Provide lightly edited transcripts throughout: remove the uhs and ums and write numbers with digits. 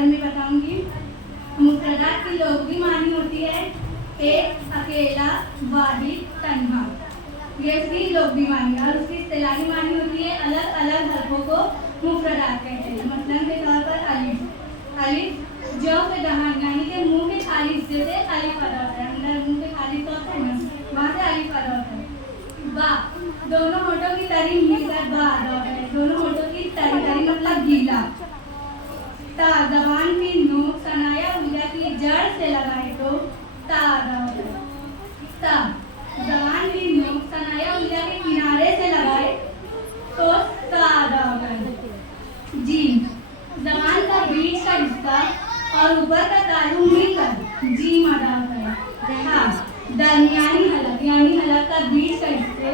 बारे में बताऊंगी। मुफ्रदात की लोगवी मानी होती है एक, अकेला, वाहिद, तन्हा। ये उसकी लोगवी मानी है। और उसकी इस्तिलाही मानी होती है अलग अलग हरफों को मुफ्रदात कहते हैं। मसलन के तौर पर अलिफ, अलिफ जो के दहान यानी कि मुंह के खाली हिस्से से अलिफ अदा होता है। अंदर मुंह के खाली तो होता है ना, वहाँ से अलिफ अदा होता है। बा, दोनों होठों की तरी मिलकर बा अदा होता है। दोनों होठों की तरी, तरी मतलब गीला। ता, जबान की नोक सनाया उंगलियां की जड़ से लगाए तो ता अदा होता है। ता, जबान की नोक सनाया उंगलियां के किनारे से लगाए तो ता अदा होता है। जीम, जबान का बीच का हिस्सा और ऊपर का तालु मिलकर जीम अदा होता है। हा, दरमियानी हलक यानी हलक का बीच का हिस्से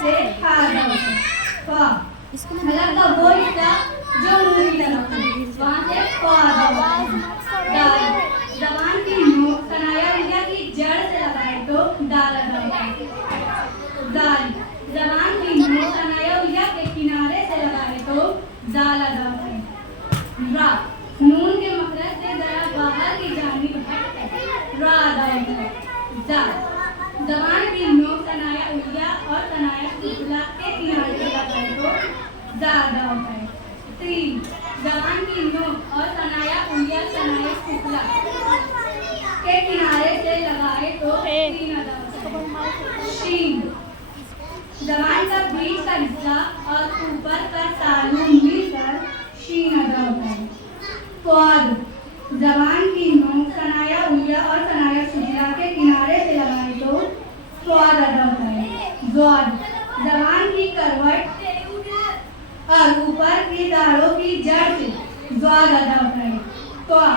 से हा अदा होता है। फा, हलक का वो हिस्सा जो मुंह की तरफ है, वहाँ से फा अदा होता है। दाल, जबान की नोक सनाया उंगलियां की जड़ से लगाए तो दाल अदा होता है। दाल, जबान की नोक सनाया उंगलियां के किनारे से लगाए तो दाल अदा होता है। रा, नून के मखरज से जरा बाहर की जानिब हटकर रा अदा होता है। जा, जबान की नोक सनाया उंगलियां और सनाया सुफला के किनारे से लगाए तो जा अदा होता है। तीन, जबान की नोक और सनाया उंगलियां सनाया सुफला के किनारे से लगाए तो तीन अदा होता है। शीन, जबान का बीच का हिस्सा और ऊपर का तालु मिलकर शीन अदा होता है। क्वाद, जबान की नोक सनाया उंगलियां और सनाया सुफला के किनारे से लगाए तो क्वाद अदा होता है। ज़्वाद, जबान की करवट और ऊपर की दाढ़ों की जड़ से ज़्वाद अदा होता है। त्वा,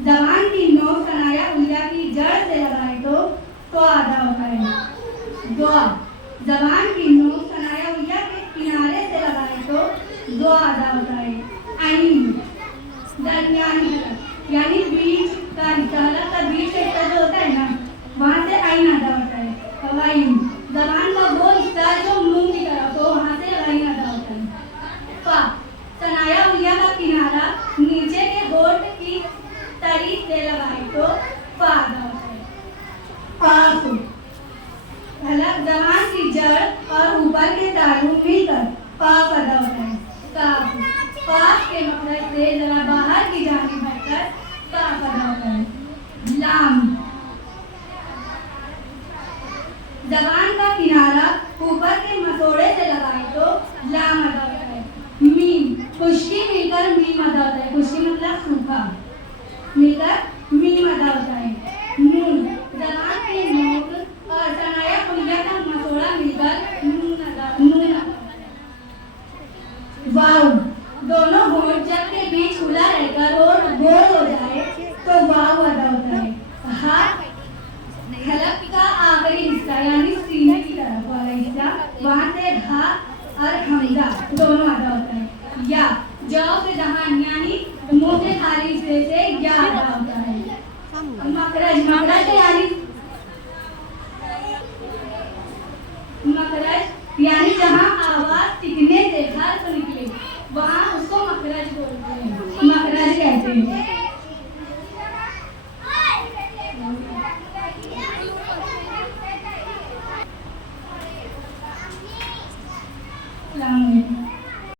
जबान की नोक सनाया उंगलियां की जड़ से लगाए तो त्वा अदा होता है। द्वा, जबान की नोक सनाया उंगलियां के किनारे से लगाए तो द्वा अदा होता है। आइन, दरमियानी हलक यानी बीच का हिस्सा, हलक का बीच का हिस्सा जो होता है ना, वहाँ से आइन अदा होता है। वाइन, जबान का वो हिस्सा जो मुंह की तरफ हो, वहाँ से वाइन अदा होता है। फा, सनाया उंगलियां का किनारा नीचे के होठ की तरी से लगाए तो फा अदा होता है। काफ, हलक जबान की जड़ और ऊपर के तालु मिलकर काफ अदा होता है। काफ, काफ के मखरज से जरा बाहर की जानिब हटकर काफ अदा होता है। लाम, जबान का किनारा ऊपर के मसोड़े से लगाए तो लाम अदा होता है। मीम, खुश्की मिलकर मीम अदा होता है। खुश्की मतलब सूखा, मिलकर मीम अदा होता है। नून, जबान की नोक और सनाया उंगलियां का मसोड़ा मिलकर नून अदा होता है। वाव, दोनों होठ जब के बीच खुला रहकर होठ गोल हो जाए तो वाव अदा होता है। हाथ, हलक का आखिरी हिस्सा यानी सीने की तरफ वाला हिस्सा, वहाँ से हा और हमजा दोनों अदा होता है। या, जौ से दहान यानी मुंह के खाली हिस्से से या अदा होता है। मखरज, मखरज यानी जहाँ आवाज टिकने से हर्फ निकले वहाँ उसको मखरज बोलते हैं, मखरज कहते हैं। अस्सलाम वालेकुम।